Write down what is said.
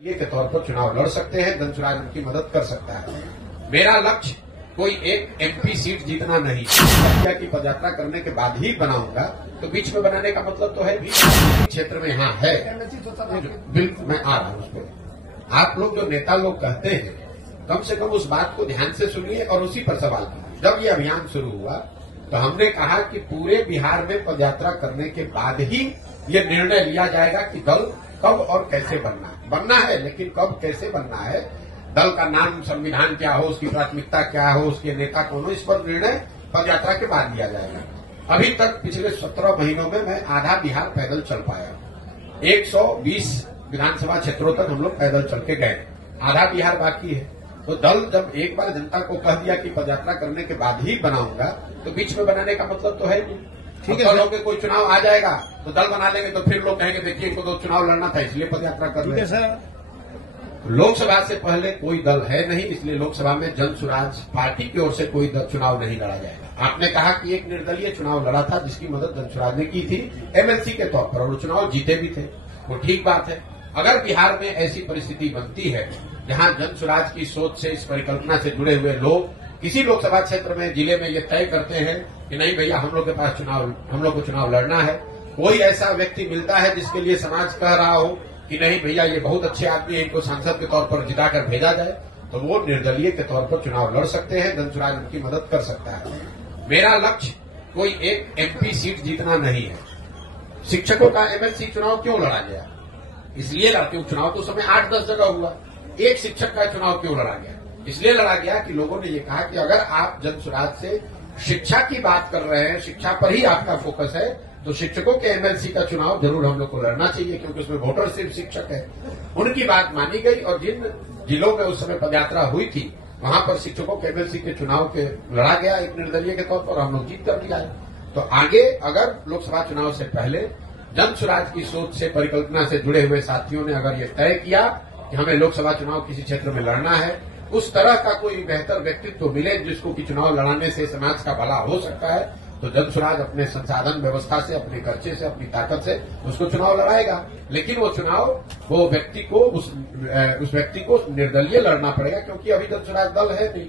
के तौर पर चुनाव लड़ सकते हैं, जनसुराज उनकी मदद कर सकता है। मेरा लक्ष्य कोई एक एमपी सीट जीतना नहीं, हत्या की पदयात्रा करने के बाद ही बनाऊंगा, तो बीच में बनाने का मतलब तो है भी क्षेत्र में यहाँ है। बिल्कुल मैं आ रहा हूँ उस पर। आप लोग जो नेता लोग कहते हैं, कम से कम उस बात को ध्यान से सुनिए और उसी पर सवाल कीजिए। जब ये अभियान शुरू हुआ तो हमने कहा कि पूरे बिहार में पदयात्रा करने के बाद ही ये निर्णय लिया जाएगा कि दल कब और कैसे बनना है, लेकिन कब कैसे बनना है, दल का नाम, संविधान क्या हो, उसकी प्राथमिकता क्या हो, उसके नेता कौन हो, इस पर निर्णय पदयात्रा के बाद लिया जाएगा। अभी तक पिछले 17 महीनों में मैं आधा बिहार पैदल चल पाया। 120 विधानसभा क्षेत्रों तक हम लोग पैदल चल के गए, आधा बिहार बाकी है। तो दल जब एक बार जनता को कह दिया कि पदयात्रा करने के बाद ही बनाऊंगा, तो बीच में बनाने का मतलब तो है नहीं। ठीक है, लोगों के कोई चुनाव आ जाएगा तो दल बना लेंगे, तो फिर लोग कहेंगे देखिए इनको तो चुनाव लड़ना था इसलिए पदयात्रा कर रहे हैं। लोकसभा से पहले कोई दल है नहीं, इसलिए लोकसभा में जनसुराज पार्टी की ओर से कोई चुनाव नहीं लड़ा जाएगा। आपने कहा कि एक निर्दलीय चुनाव लड़ा था जिसकी मदद जनसुराज ने की थी एमएलसी के तौर पर, और वो चुनाव जीते भी थे, वो ठीक बात है। अगर बिहार में ऐसी परिस्थिति बनती है जहां जनसुराज की सोच से, इस परिकल्पना से जुड़े हुए लोग किसी लोकसभा क्षेत्र में, जिले में ये तय करते हैं कि नहीं भैया हम लोग के पास हम लोग को चुनाव लड़ना है, कोई ऐसा व्यक्ति मिलता है जिसके लिए समाज कह रहा हो कि नहीं भैया ये बहुत अच्छे आदमी है, इनको सांसद के तौर पर जिताकर भेजा जाए, तो वो निर्दलीय के तौर पर चुनाव लड़ सकते हैं, जनसुराज उनकी मदद कर सकता है। मेरा लक्ष्य कोई एक एमपी सीट जीतना नहीं है। शिक्षकों का एमएलसी चुनाव क्यों लड़ा गया? इसलिए क्यों चुनाव तो समय 8-10 जगह हुआ, एक शिक्षक का चुनाव क्यों लड़ा गया? इसलिए लड़ा गया कि लोगों ने ये कहा कि अगर आप जनसुराज से शिक्षा की बात कर रहे हैं, शिक्षा पर ही आपका फोकस है, तो शिक्षकों के एमएलसी का चुनाव जरूर हम लोग को लड़ना चाहिए, क्योंकि उसमें वोटर सिर्फ शिक्षक है। उनकी बात मानी गई और जिन जिलों में उस समय पदयात्रा हुई थी वहां पर शिक्षकों के एमएलसी के चुनाव के लड़ा गया एक निर्दलीय के तौर पर, हम लोग जीत कर लिया है। तो आगे अगर लोकसभा चुनाव से पहले जनसुराज की सोच से, परिकल्पना से जुड़े हुए साथियों ने अगर ये तय किया कि हमें लोकसभा चुनाव किसी क्षेत्र में लड़ना है, उस तरह का कोई बेहतर व्यक्तित्व मिले जिसको कि चुनाव लड़ाने से समाज का भला हो सकता है, तो जनसुराज अपने संसाधन व्यवस्था से, अपने खर्चे से, अपनी ताकत से उसको चुनाव लड़ाएगा। लेकिन वो चुनाव वो व्यक्ति को, उस व्यक्ति को निर्दलीय लड़ना पड़ेगा, क्योंकि अभी जनसुराज दल है नहीं।